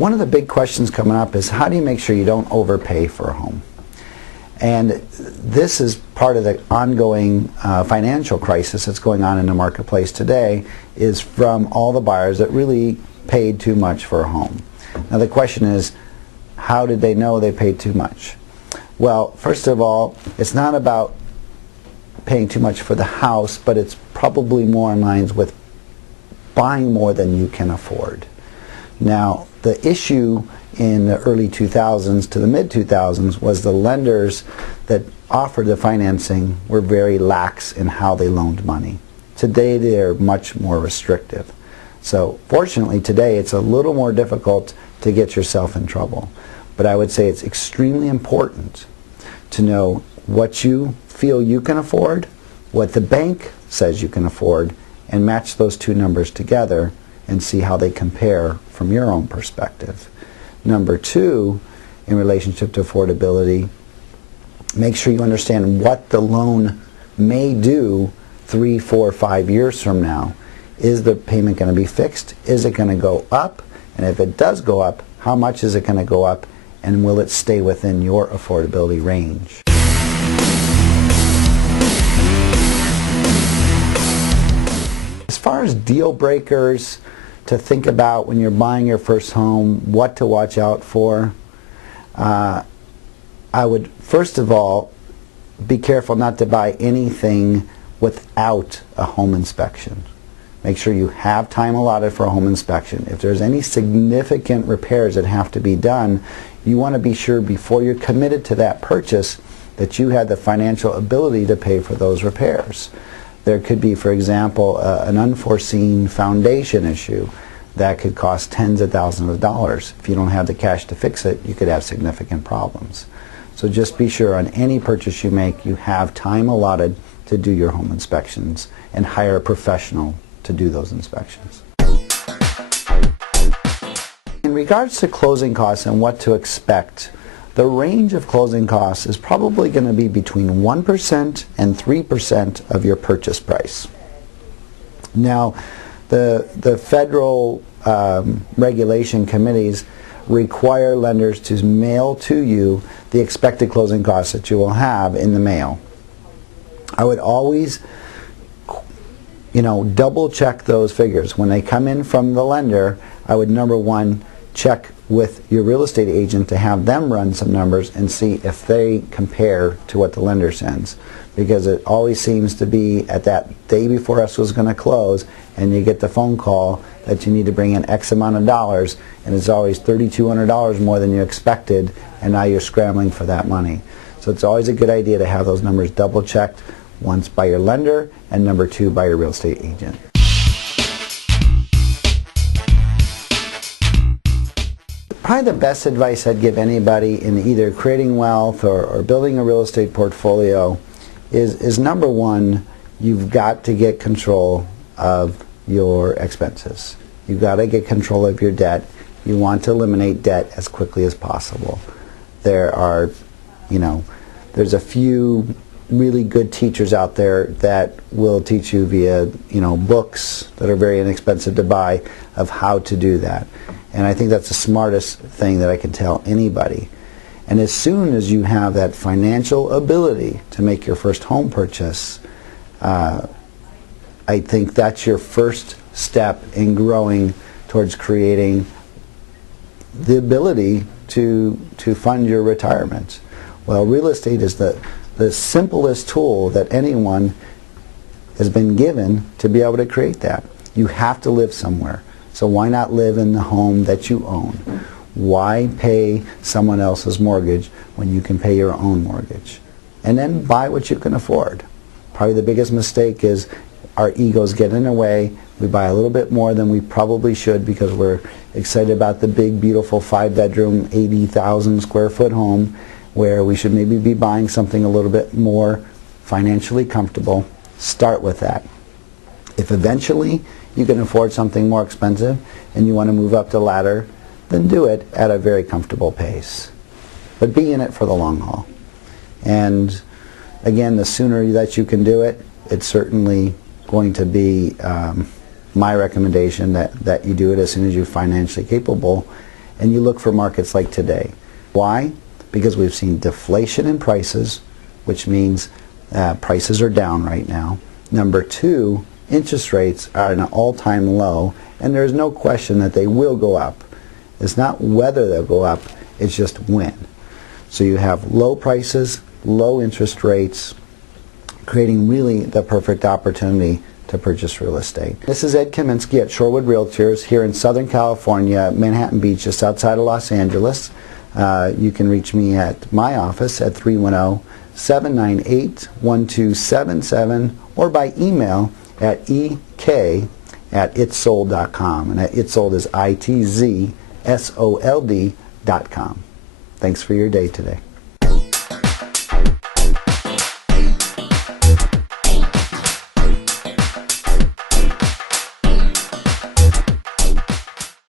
one of the big questions coming up is how do you make sure you don't overpay for a home? And this is part of the ongoing financial crisis that's going on in the marketplace today, is from all the buyers that really paid too much for a home. Now the question is, how did they know they paid too much? Well, first of all, it's not about paying too much for the house, but it's probably more in lines with buying more than you can afford. Now, the issue in the early 2000s to the mid 2000s was the lenders that offered the financing were very lax in how they loaned money. Today they're much more restrictive. So fortunately today it's a little more difficult to get yourself in trouble. But I would say it's extremely important to know what you feel you can afford, what the bank says you can afford, and match those two numbers together and see how they compare from your own perspective. Number two, in relationship to affordability, make sure you understand what the loan may do 3, 4, 5 years from now. Is the payment going to be fixed? Is it going to go up? And if it does go up, how much is it going to go up? And will it stay within your affordability range? As far as deal breakers to think about when you're buying your first home, what to watch out for, I would first of all be careful not to buy anything without a home inspection. Make sure you have time allotted for a home inspection. If there's any significant repairs that have to be done, you want to be sure before you're committed to that purchase that you have the financial ability to pay for those repairs. There could be, for example, an unforeseen foundation issue that could cost tens of thousands of dollars. If you don't have the cash to fix it, you could have significant problems. So just be sure on any purchase you make, you have time allotted to do your home inspections and hire a professional to do those inspections. In regards to closing costs and what to expect, the range of closing costs is probably going to be between 1% and 3% of your purchase price. Now, the federal regulation committees require lenders to mail to you the expected closing costs that you will have in the mail. I would always double check those figures. When they come in from the lender, I would, number one, check with your real estate agent to have them run some numbers and see if they compare to what the lender sends. Because it always seems to be at that day before us was going to close, and you get the phone call that you need to bring in X amount of dollars, and it's always $3,200 more than you expected, and now you're scrambling for that money. So it's always a good idea to have those numbers double checked, once by your lender, and number two by your real estate agent. Probably the best advice I'd give anybody in either creating wealth or building a real estate portfolio is number one, you've got to get control of your expenses. You've got to get control of your debt. You want to eliminate debt as quickly as possible. There's a few really good teachers out there that will teach you via books that are very inexpensive to buy of how to do that. And I think that's the smartest thing that I can tell anybody. And as soon as you have that financial ability to make your first home purchase, I think that's your first step in growing towards creating the ability to fund your retirement. Well, real estate is the simplest tool that anyone has been given to be able to create that. You have to live somewhere. So why not live in the home that you own? Why pay someone else's mortgage when you can pay your own mortgage? And then buy what you can afford. Probably the biggest mistake is our egos get in the way. We buy a little bit more than we probably should because we're excited about the big, beautiful 5-bedroom, 80,000 square foot home, where we should maybe be buying something a little bit more financially comfortable. Start with that. If eventually you can afford something more expensive and you want to move up the ladder, then do it at a very comfortable pace. But be in it for the long haul. And again, the sooner that you can do it, it's certainly going to be my recommendation that you do it as soon as you're financially capable. and you look for markets like today. Why? Because we've seen deflation in prices, which means prices are down right now. Number two, interest rates are at an all-time low, and there's no question that they will go up. It's not whether they'll go up, it's just when. So you have low prices, low interest rates, creating really the perfect opportunity to purchase real estate. This is Ed Kaminsky at Shorewood Realtors here in Southern California, Manhattan Beach, just outside of Los Angeles. You can reach me at my office at 310-798-1277 or by email at ek@itzsold.com. And itzsold is ITZSOLD.com. Thanks for your day today.